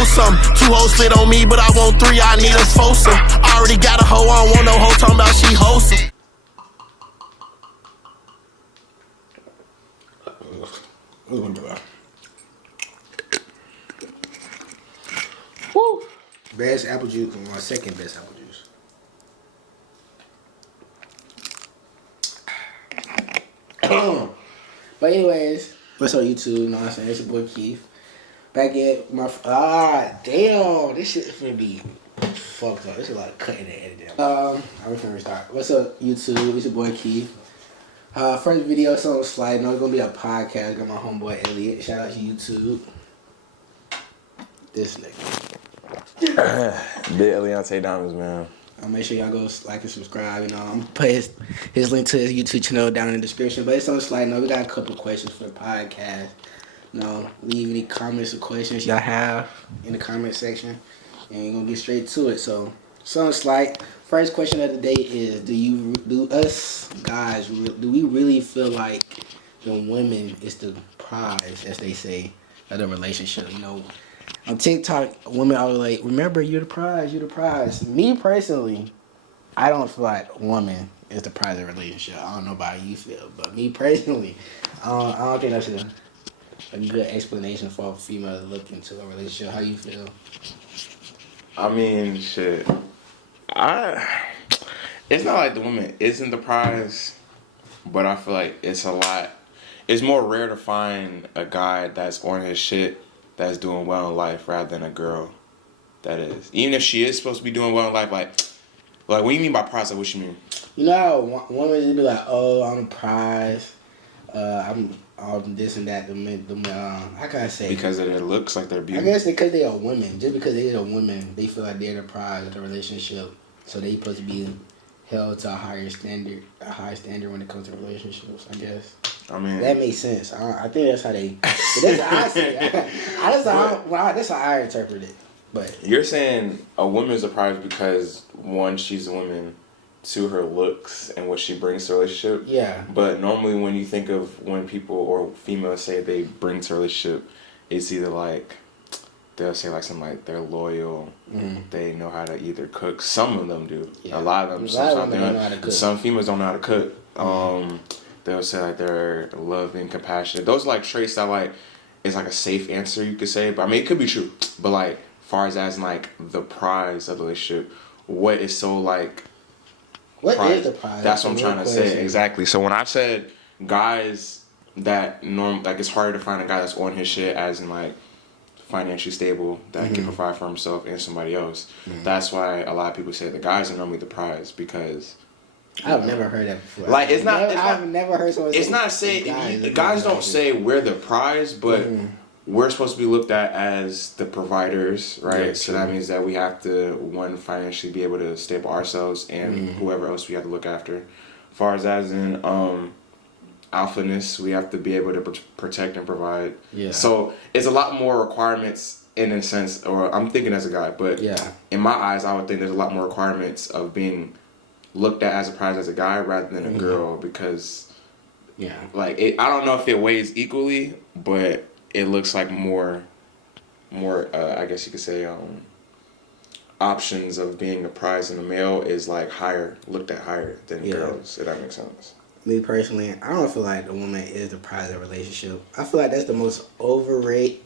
know something. 2 hoes slid on me, but I want 3, I need a foursome. I already got a hoe, I don't want no hoe talking about she wholesome. Woo! Best apple juice, my second best apple juice. But anyways, what's up YouTube? You know what I'm saying? It's your boy Keith. Back at my damn, this shit finna be fucked up. There's a lot of cutting and editing. I'm finna restart. What's up YouTube? It's your boy Keith. First video, so slide. No, it's gonna be a podcast. Got my homeboy Elliot. Shout out to YouTube. This nigga. Big Eliante Diamonds, man. Make sure y'all go like and subscribe. You know, I'm gonna put his link to his YouTube channel down in the description. But it's on the slide. No, we got a couple questions for the podcast. You know, leave any comments or questions y'all have in the comment section, and we're gonna get straight to it. So on the slide. First question of the day is: Do us guys we really feel like the women is the prize, as they say, of the relationship? You know. On TikTok, women are like, remember, you're the prize, you're the prize. Me personally, I don't feel like woman is the prize of a relationship. I don't know about how you feel, but me personally, I don't think that's a good explanation for a female to look into a relationship. How you feel? I mean, shit. It's not like the woman isn't the prize, but I feel like it's more rare to find a guy that's on his shit that's doing well in life rather than a girl that is. Even if she is supposed to be doing well in life, like what do you mean by prize? Like, what you mean? You know, women just be like, oh, I'm a prize. I'm this and that. How can I say? Because of their looks, like their beauty. I guess because they are women. Just because they are women, they feel like they're the prize of the relationship. So they supposed to be held to a higher standard when it comes to relationships, I guess. I mean, that makes sense. I think that's how they. That's how I see it. That's how I interpret it. But you're saying a woman's a prize because 1, she's a woman, 2, her looks and what she brings to a relationship. Yeah. But normally, when you think of when people or females say they bring to a relationship, it's either like they'll say like something like they're loyal, they know how to either cook. Some of them do. Yeah. A lot of them. Sometimes don't know how to cook. Some females don't know how to cook. They'll say like they're loving, compassionate. Those are like traits that like is like a safe answer you could say. But I mean, it could be true. But like, far as like the prize of the relationship, what is so like? What is the prize? That's what I'm trying to say. Exactly. So when I said guys that like it's harder to find a guy that's on his shit, as in like financially stable, that can provide for himself and somebody else. That's why a lot of people say the guys are normally the prize because. I've never heard that before. Like I've never heard someone say. It's not saying guys don't say we're the prize, but we're supposed to be looked at as the providers, right? Yeah, so that means that we have to financially be able to stable ourselves and whoever else we have to look after. As far as in alphaness, we have to be able to protect and provide. Yeah. So it's a lot more requirements in a sense, or I'm thinking as a guy, but in my eyes, I would think there's a lot more requirements of being looked at as a prize as a guy rather than a girl because like I don't know if it weighs equally, but it looks like more I guess you could say options of being a prize in a male is like looked at higher than girls, if that makes sense. Me personally, I don't feel like the woman is the prize of a relationship. I feel like that's the most overrated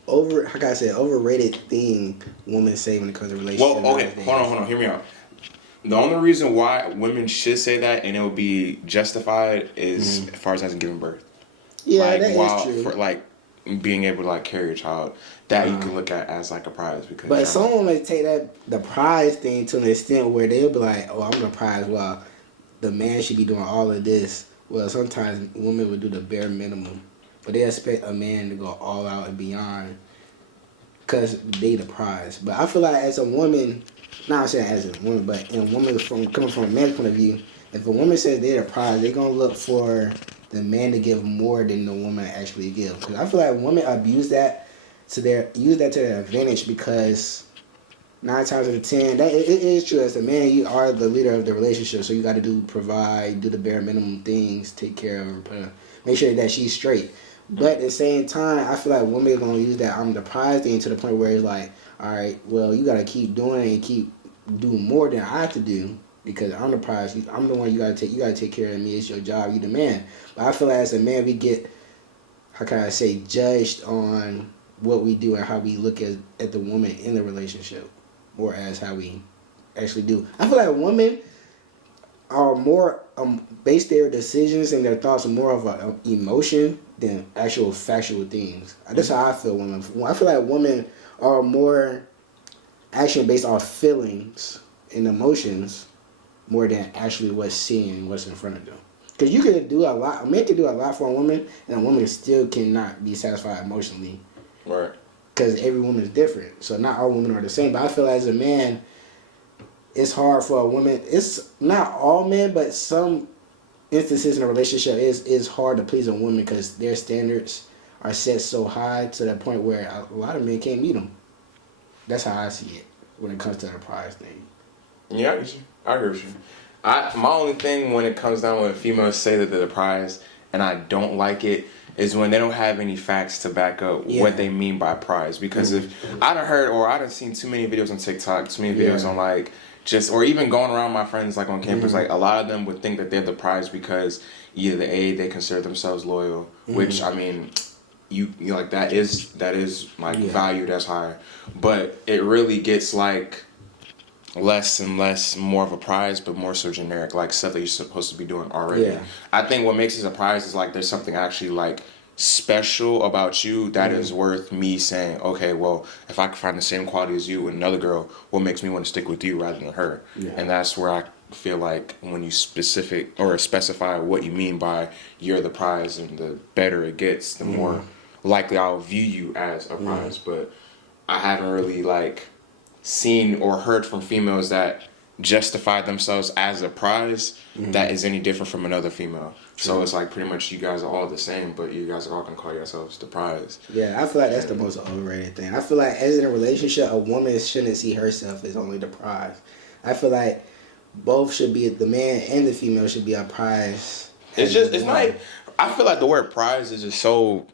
thing women say when it comes to relationships. Well, okay, hold on, hear me out. The only reason why women should say that and it will be justified is as far as giving birth. Yeah, like, that is true. For like being able to like carry a child, that you can look at as like a prize because. But some women take the prize thing to an extent where they'll be like, "Oh, I'm the prize," while the man should be doing all of this. Well, sometimes women would do the bare minimum, but they expect a man to go all out and beyond because they the prize. But I feel like as a woman. Not saying as a woman, but in a woman coming from a man's point of view, if a woman says they're the prize, they're gonna look for the man to give more than the woman actually gives. Because I feel like women use that to their advantage because 9 times out of 10, that it is true. As a man, you are the leader of the relationship, so you got to provide, do the bare minimum things, take care of her, make sure that she's straight. But at the same time, I feel like women are gonna use that I'm the prize thing to the point where it's like, all right, well, you gotta keep doing it and keep doing more than I have to do because I'm the prize. I'm the one you gotta take. You gotta take care of me. It's your job. You the man. But I feel like as a man, we get, how can I say, judged on what we do and how we look at the woman in the relationship, or as how we actually do. I feel like women are more base their decisions and their thoughts more of an emotion than actual factual things. That's how I feel. Women. I feel like women are more action based off feelings and emotions more than actually what's in front of them. Because you can do a lot. A man can do a lot for a woman, and a woman still cannot be satisfied emotionally. Right. Because every woman is different. So not all women are the same. But I feel like as a man, it's hard for a woman. It's not all men, but some instances in a relationship is hard to please a woman because their standards are set so high to the point where a lot of men can't meet them. That's how I see it when it comes to the prize thing. Yeah, I get you. I agree with you. My only thing when it comes down when females say that they're the prize, and I don't like it, is when they don't have any facts to back up what they mean by prize. Because if I done heard or I done seen too many videos on TikTok, too many videos on like just or even going around my friends like on campus, like a lot of them would think that they're the prize because either they consider themselves loyal, which I mean, you like that is like valued as high, but it really gets like less and less more of a prize, but more so generic, like stuff that you're supposed to be doing already. Yeah. I think what makes it a prize is like there's something actually like special about you that is worth me saying, okay, well, if I can find the same quality as you with another girl, what makes me want to stick with you rather than her? Yeah. And that's where I feel like when you specify what you mean by you're the prize, and the better it gets, the more likely I'll view you as a prize. But I haven't really like seen or heard from females that justify themselves as a prize that is any different from another female. So it's like pretty much you guys are all the same, but you guys are all gonna call yourselves the prize. Yeah, I feel like that's the most overrated thing. I feel like as in a relationship, a woman shouldn't see herself as only the prize. I feel like both should be, the man and the female should be a prize. It's not, I feel like the word prize is just so,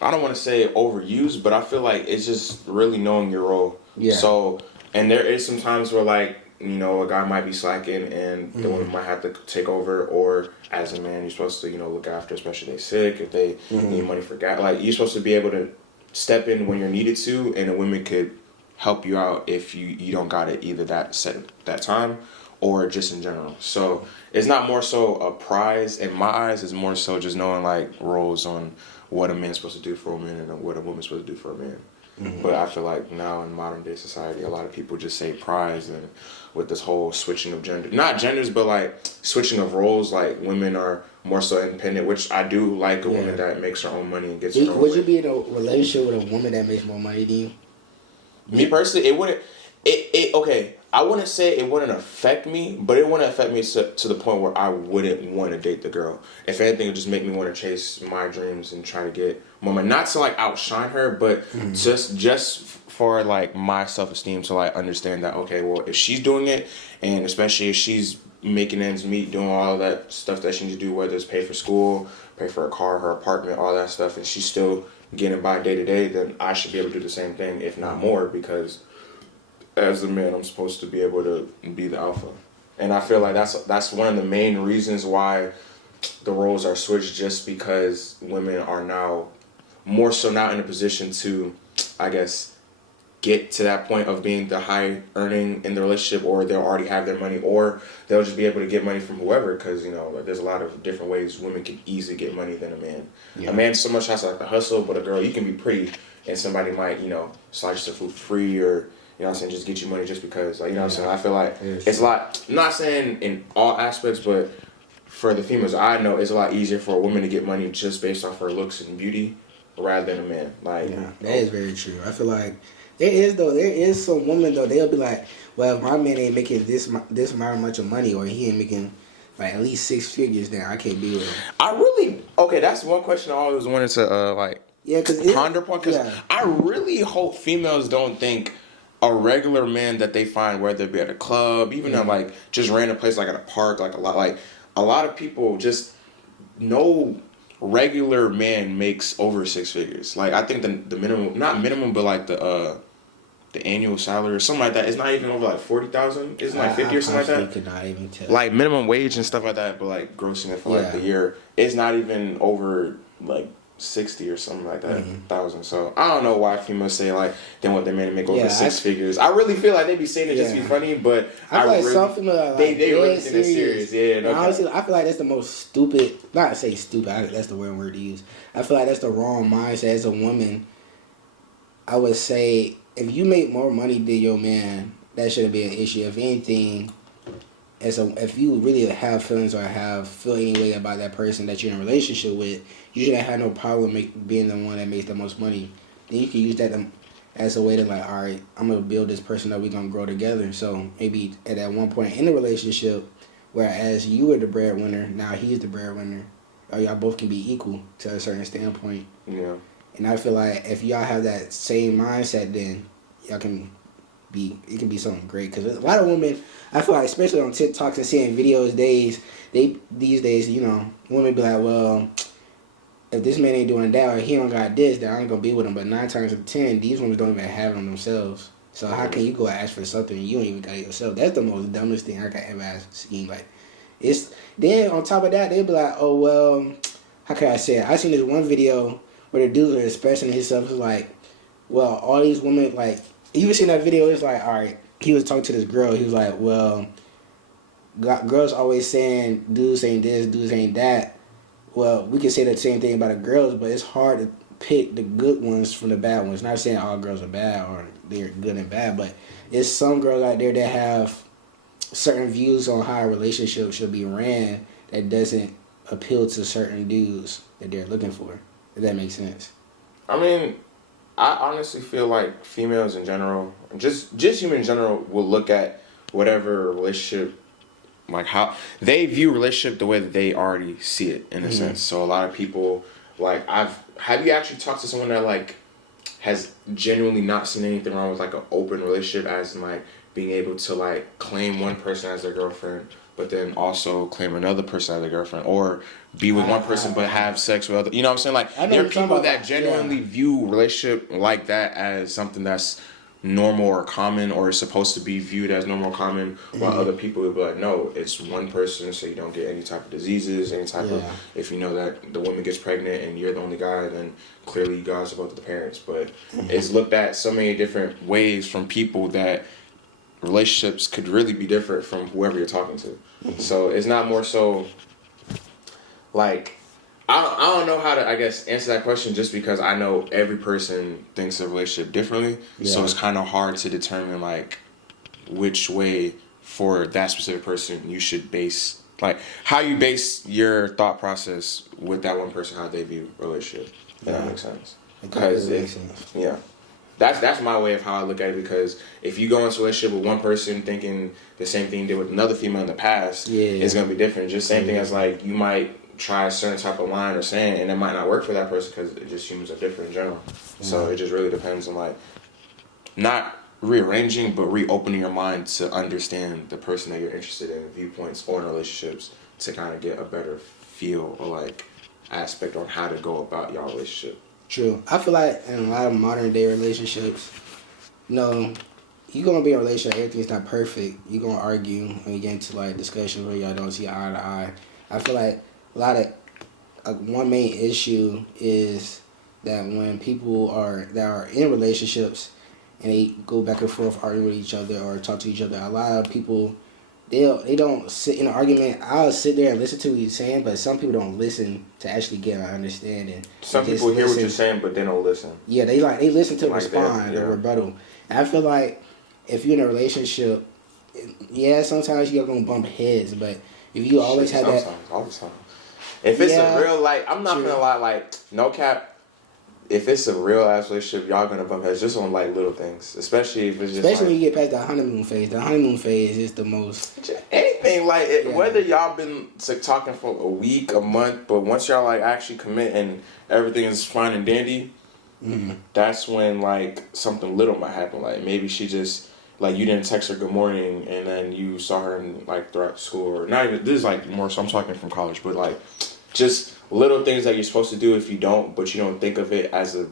I don't want to say overused, but I feel like it's just really knowing your role. Yeah. So, and there is some times where like, you know, a guy might be slacking and the woman might have to take over, or as a man, you're supposed to, you know, look after, especially if they're sick, if they need money for gas. Like, you're supposed to be able to step in when you're needed to, and a woman could help you out if you don't got it either that time or just in general. So, it's not more so a prize in my eyes, it's more so just knowing like roles on what a man's supposed to do for a woman and what a woman's supposed to do for a man. But I feel like now in modern day society, a lot of people just say prize, and with this whole switching of gender, not genders, but like switching of roles, like women are more so independent, which I do like a woman that makes her own money and gets her own Would you be in a relationship with a woman that makes more money than you? Me personally, it wouldn't. Okay, I wouldn't say it wouldn't affect me, but it wouldn't affect me to the point where I wouldn't want to date the girl. If anything, it would just make me want to chase my dreams and try to get more money. Not to like outshine her, but just for like my self-esteem to like understand that, okay, well, if she's doing it, and especially if she's making ends meet, doing all of that stuff that she needs to do, whether it's pay for school, pay for her car, her apartment, all that stuff, and she's still getting by day to day, then I should be able to do the same thing, if not more, because as a man, I'm supposed to be able to be the alpha. And I feel like that's one of the main reasons why the roles are switched, just because women are now more so now in a position to, I guess, get to that point of being the high earning in the relationship, or they'll already have their money, or they'll just be able to get money from whoever, because, you know, there's a lot of different ways women can easily get money than a man. Yeah. A man so much has to like hustle, but a girl, you can be pretty and somebody might, you know, slice your food free, or, you know what I'm saying, just get you money just because, like, you know what I'm saying. I feel like it's a lot, I'm not saying in all aspects, but for the females I know, it's a lot easier for a woman to get money just based off her looks and beauty rather than a man. Like, yeah, that is very true. I feel like there is some women though, they'll be like, well, if my man ain't making this amount much of money, or he ain't making like at least 6 figures, then I can't be with him. That's one question I always wanted to ponder upon, because I really hope females don't think a regular man that they find, whether it be at a club, even at like just random place like at a park, like a lot of people just know regular man makes over 6 figures. Like I think the minimum, not minimum, but like the annual salary or something like that, it's not even over like 40,000. Isn't like 50 or something like that. Could not even tell. Like minimum wage and stuff like that, but like grossing it for like the year, it's not even over like 60 or something like that, 1,000. So I don't know why females say like they want their man to make over 6 figures. I really feel like they be saying it just to be funny, but I feel like really, some females are like they really think it's serious. Yeah, no, honestly, I feel like that's the most stupid. Not to say stupid. That's the word to use. I feel like that's the wrong mindset as a woman. I would say if you make more money than your man, that shouldn't be an issue. If anything, if you really have feelings or feel any way about that person that you're in a relationship with, you shouldn't have no problem being the one that makes the most money. Then you can use that as a way to like, all right, I'm gonna build this person up. We're gonna grow together. So maybe at that one point in the relationship, whereas you were the breadwinner, now he's the breadwinner, or y'all both can be equal to a certain standpoint. Yeah. And I feel like if y'all have that same mindset, then y'all can it can be something great. Because a lot of women, I feel like, especially on TikTok and seeing videos these days, you know, women be like, well, if this man ain't doing that or he don't got this, then I ain't gonna be with him. But 9 times out of 10, these women don't even have it on themselves. So how can you go ask for something you don't even got it yourself? That's the most dumbest thing I could ever seen. Like, it's then on top of that, they be like, oh well, how can I say it? I seen this one video where the dudes are expressing himself. It's like, well, all these women, like, you seen that video? It's like, all right, he was talking to this girl. He was like, well, girls always saying dudes ain't this, dudes ain't that. Well, we can say the same thing about the girls, but it's hard to pick the good ones from the bad ones. Not saying all girls are bad or they're good and bad, but it's some girls out there that have certain views on how a relationship should be ran that doesn't appeal to certain dudes that they're looking for. If that makes sense. I mean, I honestly feel like females in general, just human in general, will look at whatever relationship, like how they view relationship the way that they already see it in a sense. So a lot of people, like, have you actually talked to someone that like has genuinely not seen anything wrong with like an open relationship, as in like being able to like claim one person as their girlfriend, but then also claim another person as their girlfriend, or be with one person but have sex with other. You know what I'm saying? Like there are people that genuinely view relationship like that as something that's normal or common, or is supposed to be viewed as normal or common, while other people would be like, no, it's one person, so you don't get any type of diseases, any type of, if you know that the woman gets pregnant and you're the only guy, then clearly you guys are both the parents. But it's looked at so many different ways from people that relationships could really be different from whoever you're talking to. So it's not more so like, I don't know how to, I guess, answer that question, just because I know every person thinks of a relationship differently. Yeah. So it's kind of hard to determine like which way for that specific person you should base, like how you base your thought process with that one person, how they view relationship. If that makes sense. Because that's my way of how I look at it. Because if you go into a relationship with one person thinking the same thing you did with another female in the past, it's gonna be different. Just same thing as like you might try a certain type of line or saying, and it might not work for that person because it just humans are different in general. So it just really depends on like not rearranging, but reopening your mind to understand the person that you're interested in, viewpoints or in relationships, to kind of get a better feel or like aspect on how to go about your relationship. True. I feel like in a lot of modern day relationships, you're gonna be in a relationship, everything's not perfect. You're gonna argue when you get into like discussions where y'all don't see eye to eye. I feel like a lot of one main issue is that when people that are in relationships and they go back and forth arguing with each other or talk to each other, a lot of people they don't sit in an argument. I'll sit there and listen to what you're saying, but some people don't listen to actually get an understanding. Some people hear what you're saying, but they don't listen. Yeah, they listen to respond or rebuttal. And I feel like if you're in a relationship, sometimes you're gonna bump heads, but if you always have that, all the time. If it's a real, like, I'm not gonna lie, like, no cap, if it's a real ass relationship, y'all gonna bump heads just on like little things, especially if it's just when you get past the honeymoon phase. The honeymoon phase is the most anything like it, whether y'all been like talking for a week, a month, but once y'all like actually commit and everything is fine and dandy, that's when like something little might happen. Like maybe she just like you didn't text her good morning, and then you saw her in like throughout school, or not even this is like more. So I'm talking from college, but like just little things that you're supposed to do if you don't, but you don't think of it as a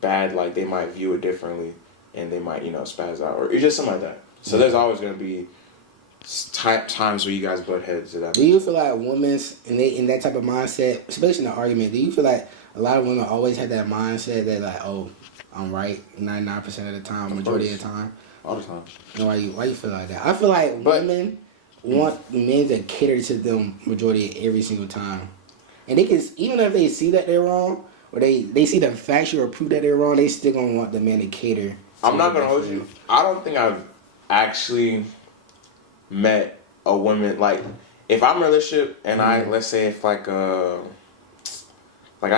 bad, like they might view it differently and they might, spaz out or it's just something like that. So there's always going to be times where you guys butt heads. Do you feel like women in that type of mindset, especially in an argument, do you feel like a lot of women always have that mindset that like, oh, I'm right 99% of the time, majority of the time? All the time. And why you feel like that? I feel like women want men to cater to them majority every single time. And they can, even if they see that they're wrong, or they see the factual proof that they're wrong, they still gonna want the man to cater. I'm not gonna hold you. I don't think I've actually met a woman, like, if I'm in a relationship and let's say if like I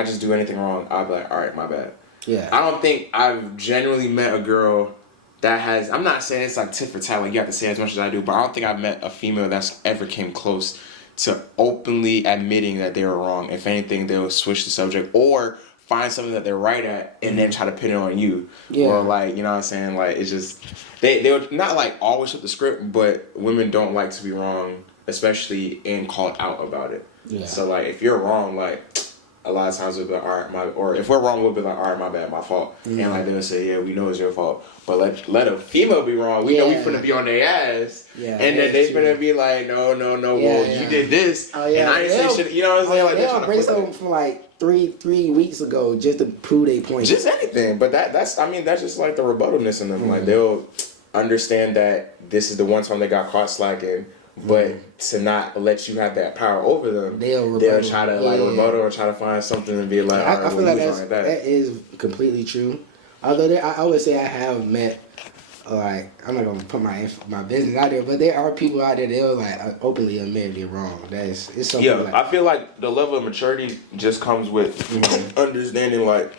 just do anything wrong, I'll be like, all right, my bad. Yeah. I don't think I've genuinely met a girl that has, I'm not saying it's like tit for tat, like you have to say as much as I do, but I don't think I've met a female that's ever came close to openly admitting that they were wrong. If anything, they'll switch the subject or find something that they're right at and then try to pin it on you. Yeah. Or like, you know what I'm saying? Like, it's just, they'll not like always flip the script, but women don't like to be wrong, especially and called out about it. Yeah. So like, if you're wrong, like, a lot of times we'll be like, all right, or if we're wrong, we'll be like, all right, my bad, my fault. Mm-hmm. And like they'll say, yeah, we know it's your fault. But let a female be wrong. We know we finna be on their ass. Yeah, and then they finna be like, no, well, you did this. Oh, yeah. And I didn't say shit. You know what I'm saying? Like, they'll bring something from like three weeks ago just to prove their point. Just anything. But that's just like the rebuttalness in them. Mm-hmm. Like they'll understand that this is the one time they got caught slacking. But to not let you have that power over them, they'll try to like rebuttal or try to find something and be like, all right, I feel like that is completely true. Although I would say I have met, like, I'm not gonna put my business out there, but there are people out there they'll like openly admit they're wrong. It's something. Yeah, like, I feel like the level of maturity just comes with understanding like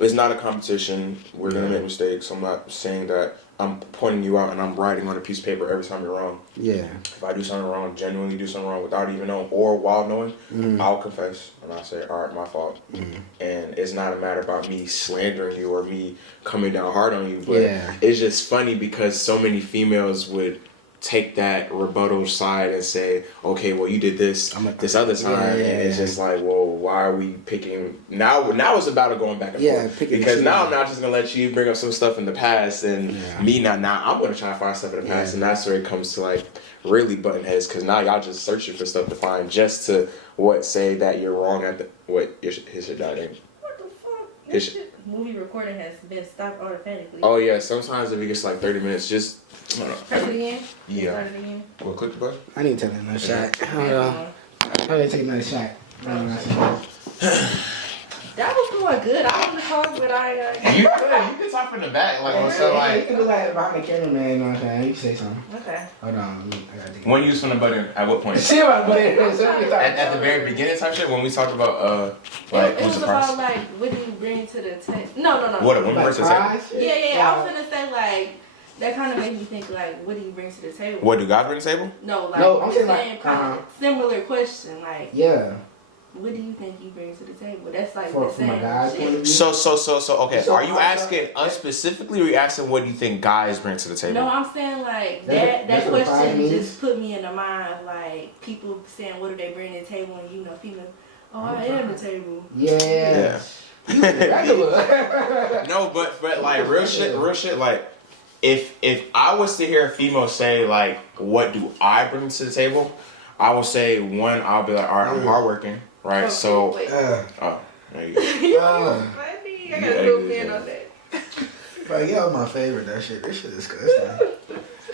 it's not a competition. We're gonna make mistakes. I'm not saying that I'm pointing you out and I'm writing on a piece of paper every time you're wrong. Yeah. If I do something wrong, genuinely do something wrong without even knowing or while knowing, I'll confess and I'll say, all right, my fault. And it's not a matter about me slandering you or me coming down hard on you, but it's just funny because so many females would take that rebuttal side and say, okay, well, you did this other time, and it's just like, well, why are we picking now it's about it going back and forth because now I'm not just gonna let you bring up some stuff in the past and me now I'm gonna try to find stuff in the past, and that's where it comes to like really button heads because now y'all just searching for stuff to find just to say that you're wrong at his or that name. What the fuck? This shit movie recording has been stopped automatically. Oh yeah, sometimes if it gets like 30 minutes, just press it again. Yeah. Start it again. Well, click the button. I need to take another shot. I need to take another shot. That was going good. I want to talk, but You can talk from the back, like so, like. You can do like behind the camera, man. You know what I'm saying? You can say something. Okay. Hold on. I gotta take when you use from the button, at what point? See about button. At the very beginning type shit when we talked about like it was about like what do you bring to the table? No. What a woman brings to the table? Yeah. I was gonna say like. That kind of made me think, like, what do you bring to the table? What do God bring to the table? No, I'm saying like, kind of similar question, like. Yeah. What do you think you bring to the table? That's like from a guy's point of view. So okay. So are you asking unspecifically, or are you asking what do you think guys bring to the table? No, I'm saying like that question just put me in the mind like people saying what do they bring to the table, and female. Oh, I am the table. Yeah. No, but like real shit, like. If I was to hear a female say like, "What do I bring to the table?" I will say one. I'll be like, "All right, I'm hardworking, right?" So, there you go. I gotta go in on that. But yeah, my favorite. That shit is disgusting.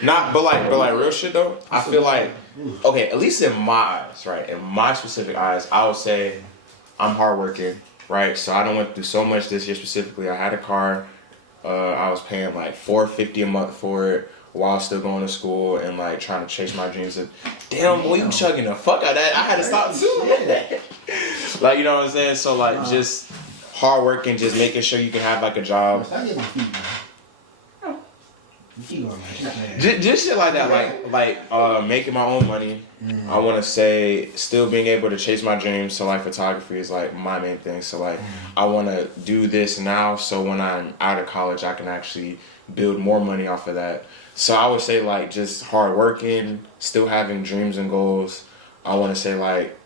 But like real shit though. I feel like okay, at least in my eyes, right? In my specific eyes, I would say I'm hardworking, right? So I don't went through so much this year specifically. I had a car. I was paying like $450 a month for it while still going to school and like trying to chase my dreams. And damn, boy, you chugging the fuck out of that. I had to stop too. Like, you know what I'm saying? So like just hard working, just making sure you can have like a job. Just shit like that, like making my own money. I want to say still being able to chase my dreams. So like photography is like my main thing. So like I want to do this now. So when I'm out of college, I can actually build more money off of that. So I would say like just hard working, still having dreams and goals. I want to say like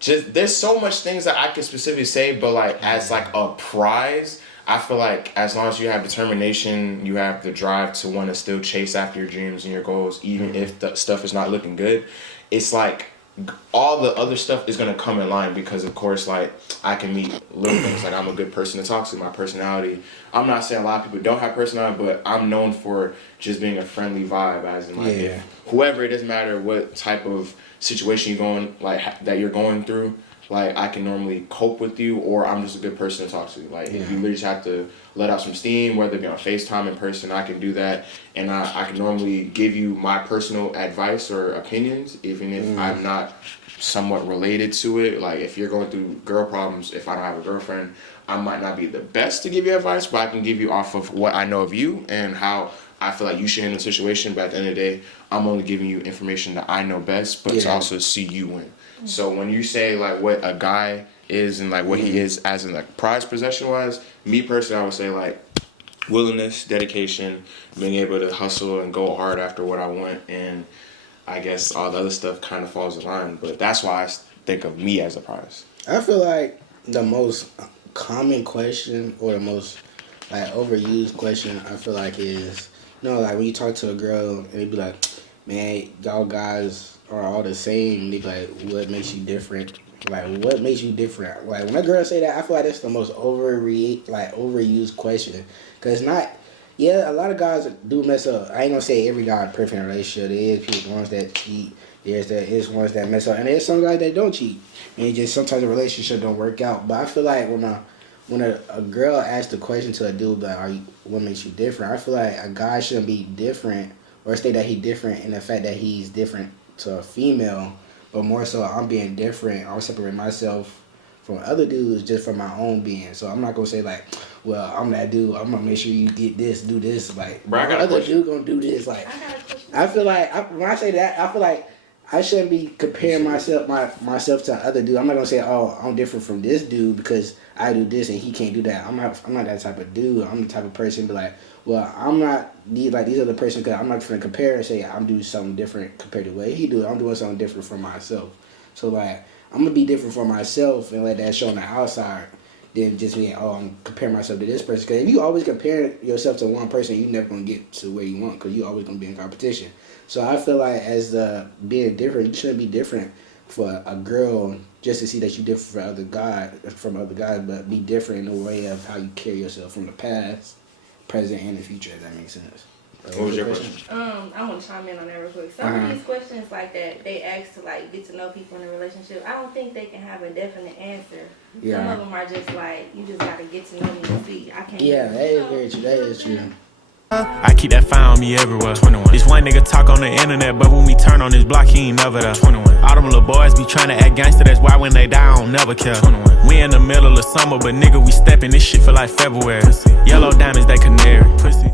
just there's so much things that I could specifically say, but like as like a prize, I feel like as long as you have determination, you have the drive to want to still chase after your dreams and your goals, even if the stuff is not looking good, it's like all the other stuff is going to come in line, because of course, like, I can meet little things. Like, I'm a good person to talk to. My personality, I'm not saying a lot of people don't have personality, but I'm known for just being a friendly vibe, as in like, if whoever, it doesn't matter what type of situation you're going, like, that you're going through, like, I can normally cope with you, or I'm just a good person to talk to. Like, if you literally just have to let out some steam, whether it be on FaceTime, in person, I can do that. And I can normally give you my personal advice or opinions, even if I'm not somewhat related to it. Like, if you're going through girl problems, if I don't have a girlfriend, I might not be the best to give you advice, but I can give you off of what I know of you and how I feel like you should handle the situation. But at the end of the day, I'm only giving you information that I know best, but to also see you win. So when you say like what a guy is and like what he is as in like prize possession wise, me personally, I would say like willingness, dedication, being able to hustle and go hard after what I want, and I guess all the other stuff kind of falls in line. But that's why I think of me as a prize. I feel like the most common question, or the most like overused question, I feel like is, you know, like when you talk to a girl and they be like, man, y'all guys are all the same. They be like, what makes you different? Like, what makes you different? Like, when a girl say that, I feel like that's the most overused question. Because not, a lot of guys do mess up. I ain't gonna say every guy perfect in a relationship. There is people, ones that cheat. There's ones that mess up. And there's some guys that don't cheat. And it just, sometimes the relationship don't work out. But I feel like when a girl asks the question to a dude, like, what makes you different? I feel like a guy shouldn't be different or say that he's different in the fact that he's different to a female, but more so I'm being different. I'll separate myself from other dudes just for my own being. So I'm not gonna say like, well, I'm that dude, I'm gonna make sure you get this, do this. Like, other dude gonna do this. Like, I feel like when I say that, I feel like I shouldn't be comparing myself to other dude. I'm not gonna say, oh, I'm different from this dude because I do this and he can't do that. I'm not that type of dude. I'm the type of person to be like, well, I'm not these other person, because I'm not gonna compare and say I'm doing something different compared to what he do. I'm doing something different for myself. So like, I'm gonna be different for myself and let that show on the outside than just being, oh, I'm comparing myself to this person. Because if you always compare yourself to one person, you're never gonna get to where you want, because you're always gonna be in competition. So I feel like as being different, you shouldn't be different for a girl just to see that you're different from other guys, but be different in the way of how you carry yourself from the past, present, and the future, if that makes sense. What was your question? I'm gonna chime in on that real quick. Some of these questions like that they ask to like get to know people in a relationship, I don't think they can have a definite answer. Some of them are just like, you just gotta get to know me and see. I can't. Yeah, that is very true. That is true. I keep that fire on me everywhere. 21. This one nigga talk on the internet, but when we turn on this block, he ain't never there. 21. All them little boys be trying to act gangster, that's why when they die, I don't never care. 21. We in the middle of summer, but nigga, we steppin', this shit feel like February. Pussy. Yellow diamonds, they canary. Pussy.